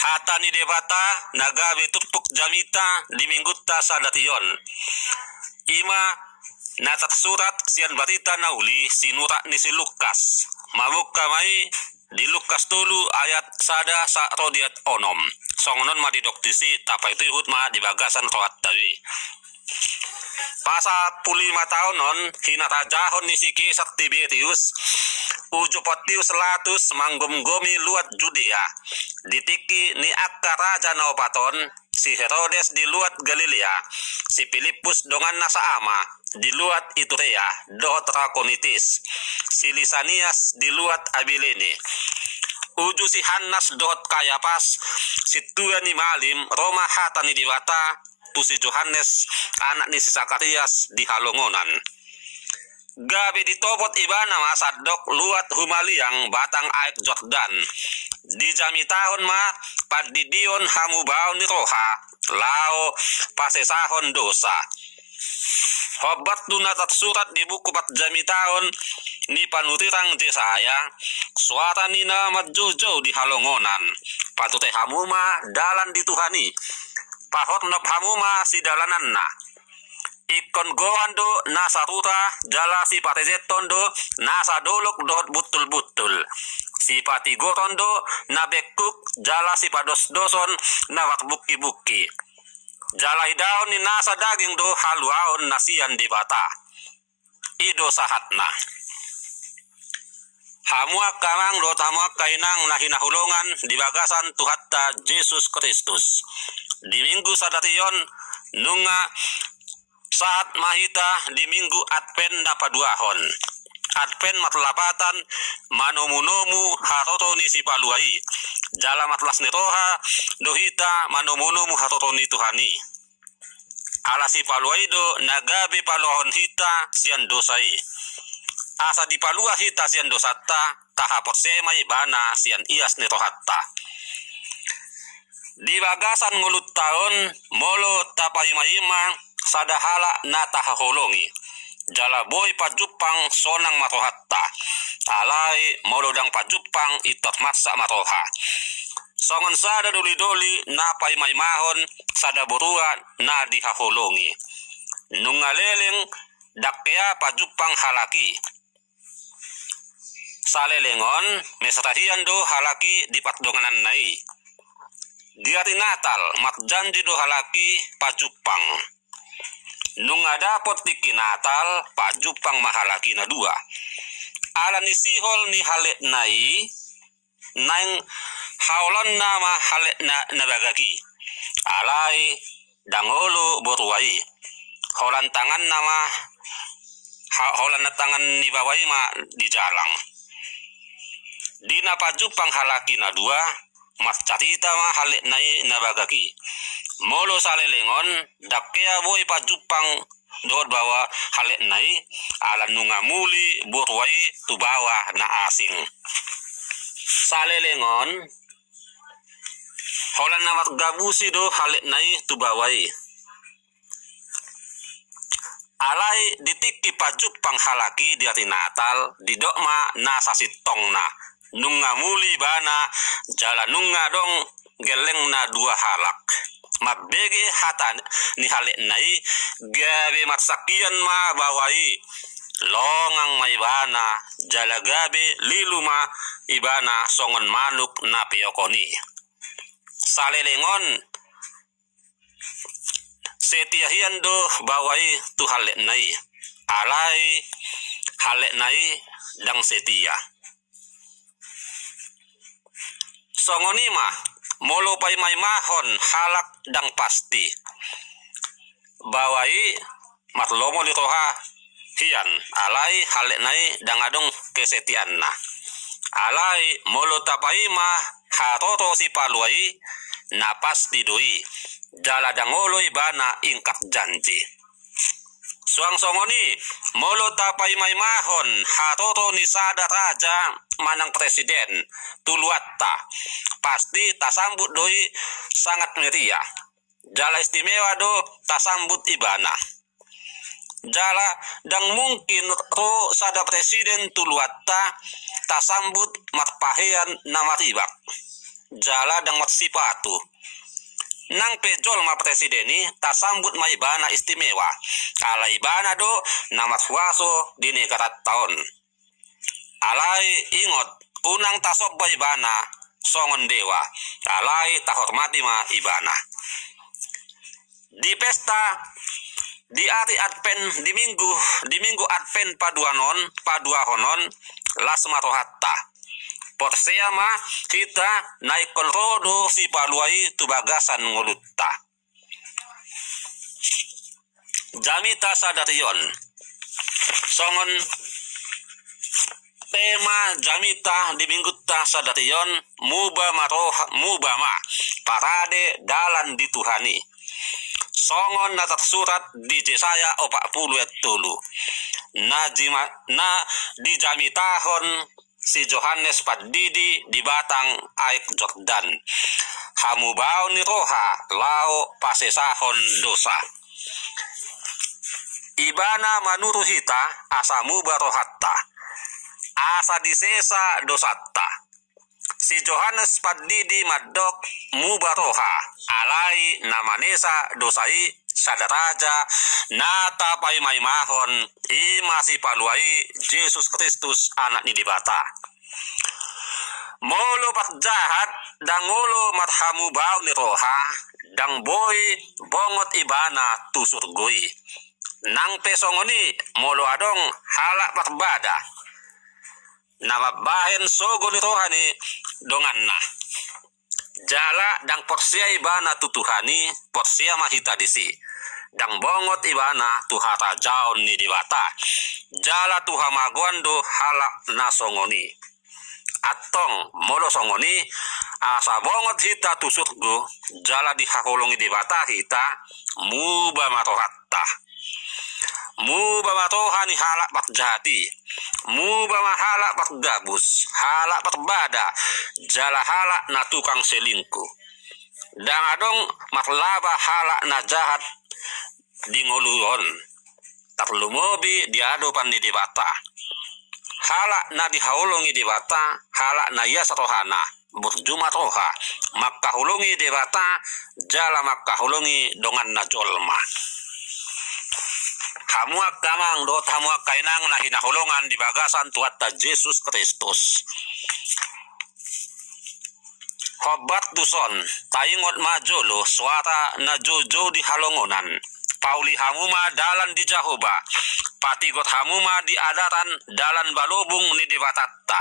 hata ni debata nagabe tupuk jamita di minggutta sadation ima natat surat sian barita nauli sinura ni si Lukas mabuk kamai di Lukas tulu ayat sada sa rodiat onom songonon ma didoktisi tapai tuhut ma di bagasan rohat dawi pasa 5 tahun non hinatajahon ni si Kesar Tiberius ujo Potius Latus manggom-gomi luat Judea ditiki ni akka raja Naopaton si Herodes di luat Galilea si Filipus dongan nasa ama di luat Iturea dohot Rakonitis si Lisanias di luat Abilene uju si Hannas dohot Kayapas si tua ni Malim Roma hata ni Diwata tu si Johannes anak ni si Sakarias di Halongonan gabi ditobot ibana masadok luat humaliang batang air Jordan di jami tahun ma padidion hamubao ni roha lao pasesahon dosa hobat dunatat surat di buku pat jami tahun ni panutirang Jesaya suara nina majojo di Halongonan patute hamuma dalan dituhani pahot nop hamuma si dalanan na ikon goando nasa ruta jala si patezeton do nasa dolok dot butul-butul si pati gorondo na bekuk jala si pados doson na wakbuki-buki jala idaon ni nasa daging do haluaon nasian di bata ido sahatna hamuak kamang do tamuak kainang nahinahulungan di bagasan Tuhatta Yesus Kristus di minggu sadation nunga saat mahita di minggu Advent napaduahon Advent matlapatan manomunomu haroto ni si paluai jala matlas ni roha dohita manomunomu haroto ni Tuhani ala si paluai do nagabe paluahon hita sian dosai asa di palua hita sian dosata tahapot semai bana sian ias ni rohatta di bagasan ngulut tahun molo tapaima-ima sadahala na tahaholongi jala boy pajupang sonang marohatta alai molodang pajupang itot matsa maroha songon sada doli-doli na paimai-mahon sada burua na dihaholongi nungaleleng dakya pajupang halaki salelengon mesrahian do halaki di patdonganan nai di hari Natal matjanji do halaki pajupang nung adapot tiki Natal pajupang mahalaki na dua ala ni sihol ni hale nai nang haulon na mahale na nabagaki alai dangolo boruai holan tangan nama holan na tangan ni bawai ma di jalang dina pajupang halaki na dua mas catita ma hale nai nabagaki molo salelengon dakya boy pajupang dot bawa hale nai ala nungamuli borwai tu bawa na asing salelengon holan na matgabusi do hale nai tu bawai alai ditiki pajupang halaki di hari Natal di dokma na sasitong na nungamuli bana jala nunga dong geleng na dua halak mabege hata ni hale nai gabe matsakian ma bawai longang mai bana jala gabe liluma ibana songon manuk na peokoni salelengon setiahian do bawai tu hale nai alai hale nai dang setia songonima molo pai mai mahon halak dang pasti bawai matlomo li toha hian alai hale nai dang adong kesetianna alai molo tapai ma hatoto si paluai na pasti doi jala dangoloi bana ingkat janji suang songoni molo tapai mai mahon hatoto ni sada raja manang presiden tuluatta pasti tasambut doi sangat meriah jala istimewa do tasambut ibana jala dang mungkin ro sada presiden tuluatta tasambut matpahean namaribak jala dang matsipatu. Nang pejol ma presideni tasambut ma ibana istimewa. Ala ibana do na matwaso di negara taon. Alai ingot unang tasob ba ibana songon dewa. Alai tahormati ma ibana. Di pesta di hari Advent di minggu Advent padua honon las marohatta. Porsea ma kita naik rodo si paluai tu bagasan ngulutta. Jamita sadarion. Songon tema jamita di minggu ta sadarion muba ma parade dalan dituhani. Songon na tersurat di Yesaya 40 ayat 3. Na di jamitahon si Yohanes Padidi di batang aik Jordan. Hamubao ni roha lao pasesahon dosa. Ibana manuruhita asamu barohatta. Asa disesa dosatta. Si Yohanes Padidi madok mubaroha alai namanesa dosai sadaraja nata pai maimahon ima si paluai Yesus Kristus anak ni dibata. Molo pat jahat dangolo mathamu bau ni roha dang boy bongot ibana tu surgoi. Nang pesongoni molo adong halak patbada. Nama bahen sogo ni rohani donganna. Jala dang porsia ibana tutuhani porsia mahita disi. Dang bongot ibana tuhara jaon ni diwata. Jala tuhamaguando halak nasongoni. Atong molo songoni asa bongot hita tusurgo jala dihakolongi diwata hita muba matohatta. Muba matohani halak patjati. Muba mahalak patgabus, halak patbada, jala halak na tukang selingkuh. Dang adong matlaba halak na jahat di ngoluyon. Taklumobi diadopan di dibata. Halak na dihaulungi dibata, halak na yas rohana, berjumat roha. Makkahulungi dibata, jala makkahulungi dongan na jolma. Hamuak kamang dot hamuak kainang na hinahulungan di bagasan tuhatta Yesus Kristus. Hobat duson, taingot majolo suara na jojo di halongonan. Pauli hamuma dalan di Jahoba. Patigot hamuma di adaran dalan balubung ni diwatatta.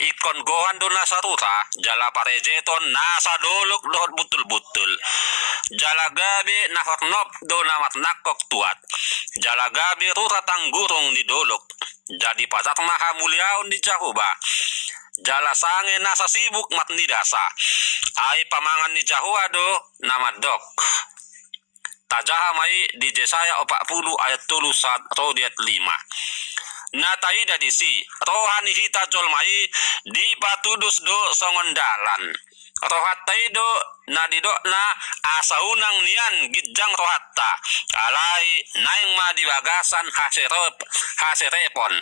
Ikon gohan do nasaruta, jala parejeton nasa dolok dohot butul-butul. Jala gabi nahornop do namat nakok tuat. Jala gabi ruratang gurung di dolok. Jadi pasak maha muliaun di Jahoba. Jala sange nasa sibuk mat nidasa. Ai pamangan ni Jahoba do nama dok. Tajaha mai di Yesaya 40 ayat 3 rodiat 5. Nataida disi rohani hita jolmai di patudus do songon dalan. Rohatai do na didok na asaunang nian gijang rohatta. Alai naing ma di bagasan haserepon.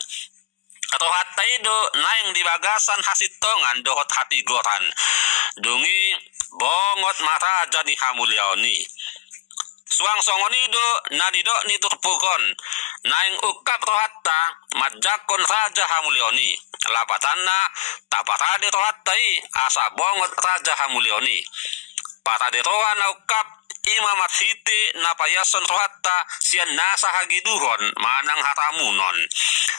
Rohatai do naing di bagasan hasitongan dohot hati goran. Dungi bongot maraja ni hamuliaoni. Suang songoni do nadidok ni turpukon naing ukap rohatta majakon raja hamulioni lapatanna taparade rohattai asa bongot raja hamulioni parade roha na ukap imamat hiti napayason rohatta sian nasa hagiduhon manang haramunon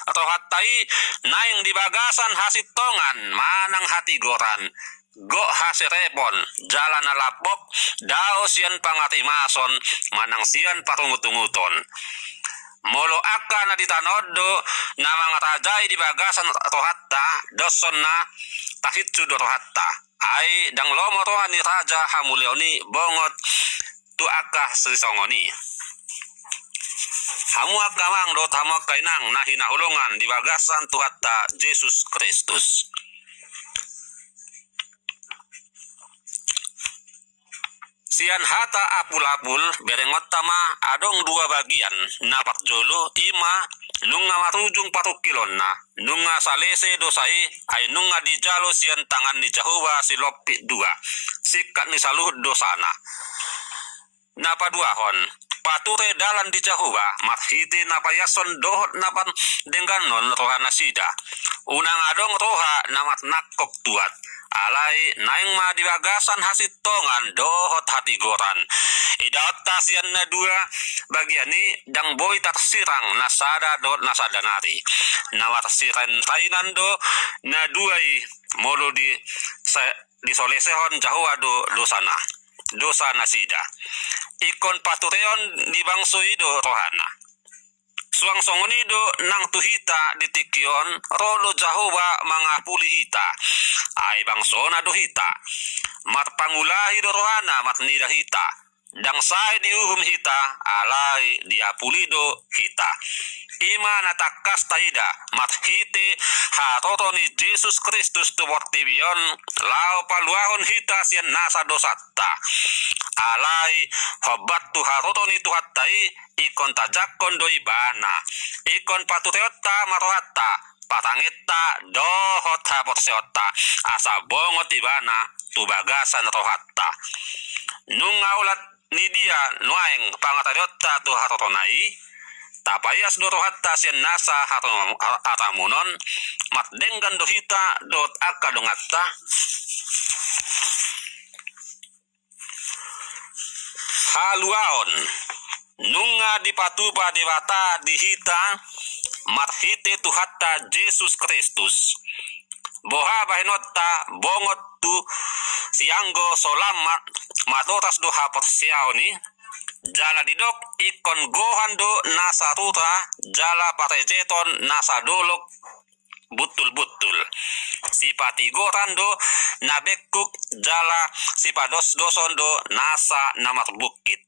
rohattai naing dibagasan hasitongan manang hati goran go haserepon jalan alapok dao sian pangatimason manang sian parungut-unguton molo akka na ditanodo na mga rajay di bagasan rohatta doson na tahitsu do rohatta ay dang lomo roha ni raja hamulioni bongot tu akka sisongoni hamu akka mang do tamak kainang na hinahulungan di bagasan tuhatta Yesus Kristus. Sian hata apul-apul berengot tama adong dua bagian napak jolo ima nunga marujung parukilonna, nunga salese dosai, ay nunga di jalo sian tangan ni Jehovah si lopi dua, sikat ni saluhut dosana. Napaduahon, pature dalan di Jehovah, marhiti napayason dohot napan dengganon rohana sida. Unang adong roha namat nakok tuat. Alai naing ma dibagasan hasit tongan dohot hati goran. Idaot tasian na dua bagiani dang boy tarsirang nasada dot nasada nari. Nawat siren tainan do na duai molo di solesehon Jehovah do dosana. Dosa nasida. Ikon patureon di bangso ido rohana. Suang songonido nang tuhita ditikion rolo Jehovah mangapuli hita. Ay bangso na dohita. Marpangulahi do rohana matnida hita. Dang say diuhum hita alai diapulido hita. Ima natakas taida mathite hatoto ni Jesus Kristus tu wortibion lao paluahon hita sian nasa dosatta. Alai hobat tu hatoto ni tuhattai ikon tajakon doi bana. Ikon patuteotta marohatta patangetta dohot haporseotta asa bongot ibana tu bagasan rohatta. Nunga ulat ni dia nuaeng pangatadiotta tu hatotonai tapayas do rohatta sian nasa hatamunon matdenggan dohita dot akadongatta haluaon nunga dipatupa dewata dihita marhite tuhatta Jesus Kristus boha bahinotta bongot tu sianggo solamat matoras do haporsiaoni jala didok ikon gohando nasa ruta jala parejeton nasa dolok butul-butul sipati gorando nabekuk jala sipados dosondo nasa namar bukit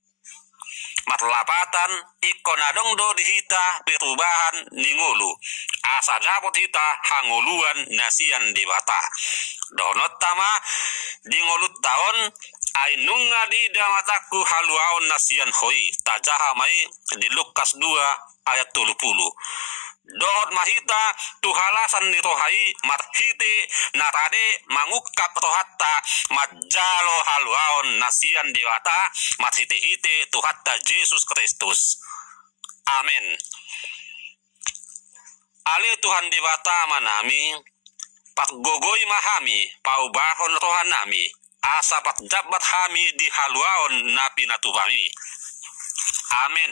matlapatan ikon adong do dihita perubahan ningulu asa dapot hita hanguluan nasian dibata donot tama dingolut taon ay nunga di damataku haluaon nasian hoi tajaha mai di Lukas 2 ayat 30. Dohot mahita tuhalasan ni rohai marhiti narade mangukap rohatta majalo haluaon nasian dewata marhiti-hiti tuhatta Jesus Kristus. Amin. Ale Tuhan dewata manami patgogoi mahami paubahon rohanami asa patjabat hami di haluaon napi natubami. Amin.